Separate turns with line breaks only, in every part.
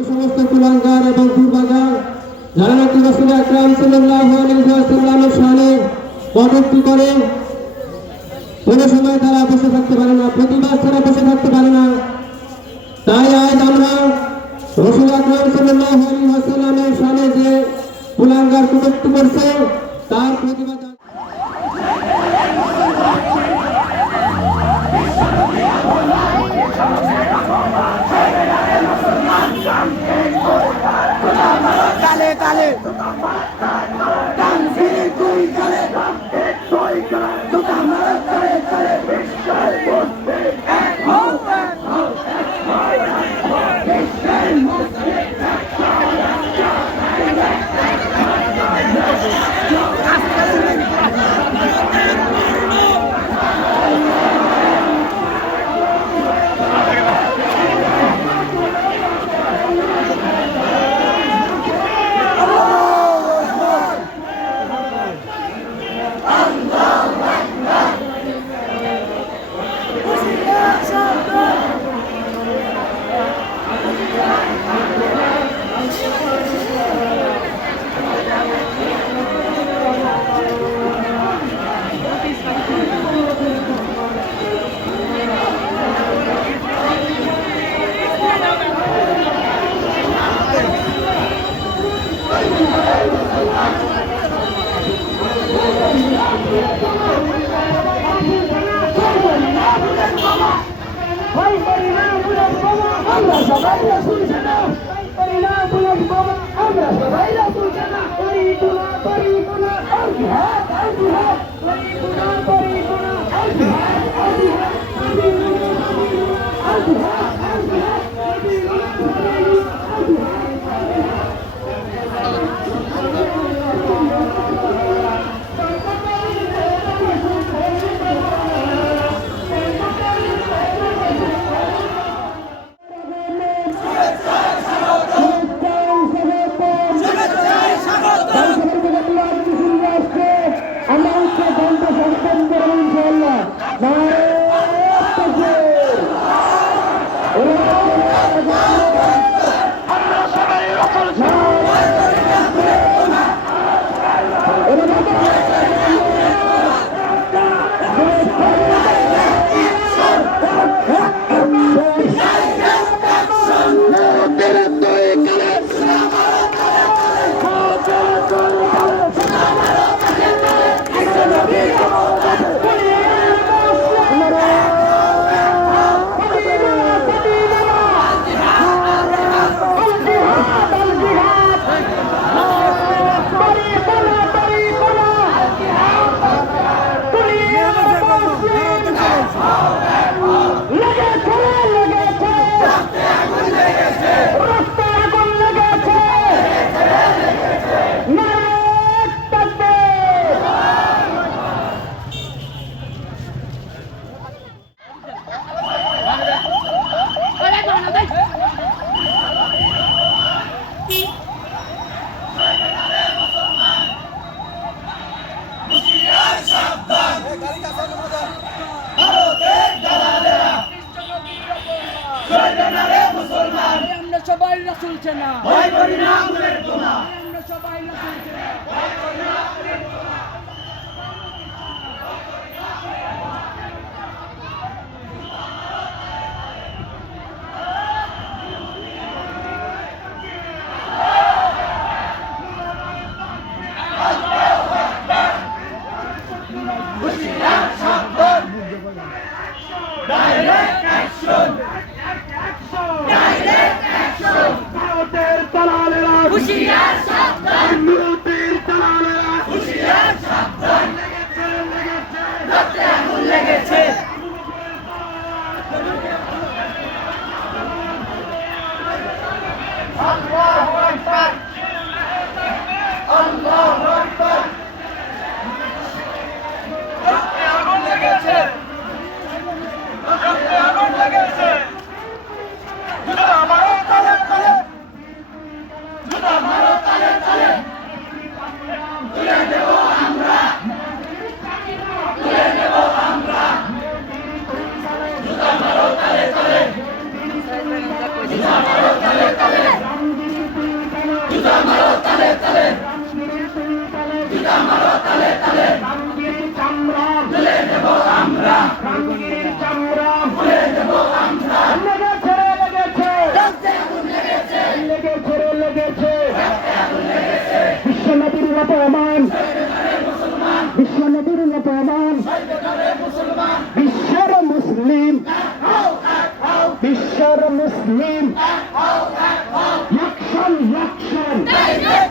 ওই সমস্ত কুলাঙ্গার এবং দুর্বাগার যারা নাকি রসুল আকরাম সাল্লাল্লাহু আলাইহি ওয়াসাল্লামের করে, কোনো সময় তারা বসে থাকতে পারে না প্রতিবাদ ছাড়া বসে থাকতে পারে না। তাই আজ আমরা রসুল আকরাম সাল্লাল্লাহু আলাইহি ওয়াসাল্লামের শানে যে কুলাঙ্গার কটূক্তি করছে, তার প্রতিবাদ
ভাই আমরা সবাই রাসুল জানা ভাই পরিণাম বুঝাব বাবা আমরা সবাই রাসুল জানা পরিগুণা পরিগুণা আর জিহাদ আর জিহাদ পরিগুণা পরিগুণা আর জিহাদ আর জিহাদ আর জিহাদ আর জিহাদ আমরা উচ্চ কণ্ঠ সম্পন্ন
আমরা
ভয় করি না Bişşar Müslim Yakşan yakşan.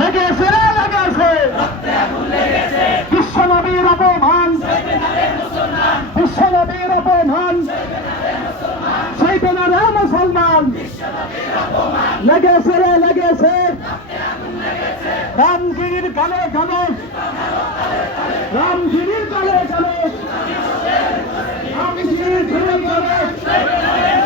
লেগেছে লেগেছে। বিশ্ব নবীর অপমান। বিশ্ব নবীর অপমান। সেই বেনারে মুসলমান। লেগেছে
রে, লেগেছে। রামগিরির কালে কালে রামগিরির কালে কালে রামগিরির কালে কালে